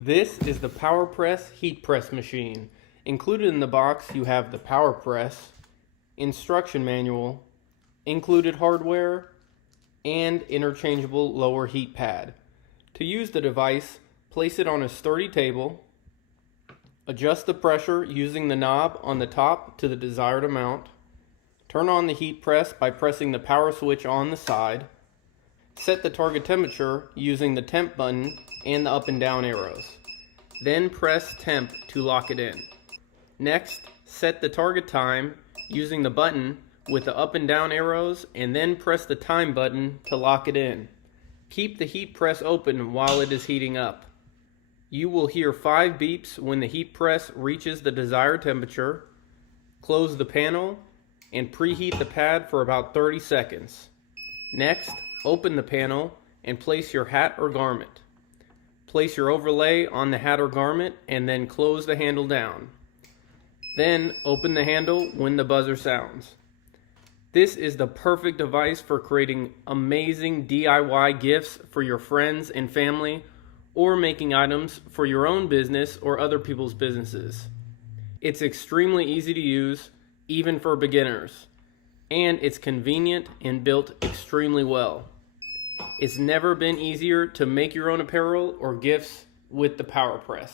This is the PowerPress heat press machine. Included in the box you have the PowerPress, instruction manual, included hardware, and interchangeable lower heat pad. To use the device, place it on a sturdy table, adjust the pressure using the knob on the top to the desired amount, turn on the heat press by pressing the power switch on the side, set the target temperature using the temp button and the up and down arrows. Then press temp to lock it in. Next, set the target time using the button with the up and down arrows and then press the time button to lock it in. Keep the heat press open while it is heating up. You will hear 5 beeps when the heat press reaches the desired temperature. Close the panel and preheat the pad for about 30 seconds. Next, open the panel and place your hat or garment. Place your overlay on the hat or garment and then close the handle down. Then open the handle when the buzzer sounds. This is the perfect device for creating amazing DIY gifts for your friends and family, or making items for your own business or other people's businesses. It's extremely easy to use, even for beginners, and it's convenient and built extremely well. It's never been easier to make your own apparel or gifts with the PowerPress.